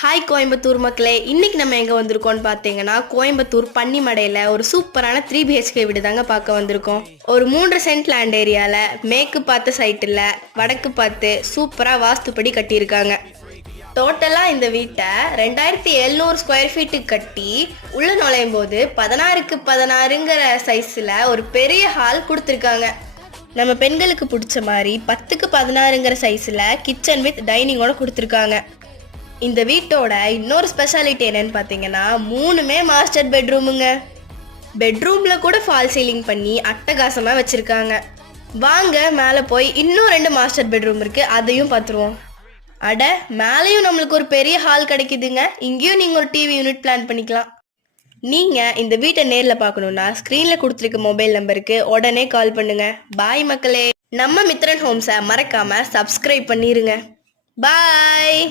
Hi Coimbatore மக்களே, இன்னைக்கு நம்ம எங்கே வந்திருக்கோம்னு பார்த்தீங்கன்னா கோயம்புத்தூர் பன்னிமடையில் ஒரு சூப்பரான 3BHK வீடு தாங்க பார்க்க வந்திருக்கோம். ஒரு 3 சென்ட் லேண்ட் ஏரியாவில் மேற்கு பார்த்த சைட்டில் வடக்கு பார்த்து சூப்பராக வாஸ்துப்படி கட்டியிருக்காங்க. டோட்டலாக இந்த வீட்டை 2700 ஸ்கொயர் ஃபீட்டுக்கு கட்டி உள்ள நுழையும் போது 16க்கு 16ங்கிற சைஸில் ஒரு பெரிய ஹால் கொடுத்துருக்காங்க. நம்ம பெண்களுக்கு பிடிச்ச மாதிரி 10க்கு 16ங்கிற சைஸில் கிச்சன் வித் டைனிங்கோட கொடுத்துருக்காங்க. இந்த வீட்டோட இன்னொரு ஸ்பெஷாலிட்டி என்னன்னு பார்த்தீங்கன்னா 3மே மாஸ்டர் பெட்ரூமுங்க. பெட்ரூமில் கூட ஃபால் சீலிங் பண்ணி அட்டகாசமாக வச்சுருக்காங்க. வாங்க மேலே போய் இன்னும் 2 மாஸ்டர் பெட்ரூம் இருக்குது, அதையும் பார்த்துருவோம். அட, மேலேயும் நம்மளுக்கு ஒரு பெரிய ஹால் கிடைக்குதுங்க. இங்கேயும் நீங்கள் ஒரு டிவி யூனிட் பிளான் பண்ணிக்கலாம். நீங்கள் இந்த வீட்டை நேரில் பார்க்கணுன்னா ஸ்க்ரீனில் கொடுத்துருக்க மொபைல் நம்பருக்கு உடனே கால் பண்ணுங்க. பாய் மக்களே. நம்ம மித்ரன் ஹோம்ஸை மறக்காமல் சப்ஸ்கிரைப் பண்ணிடுங்க. பாய்.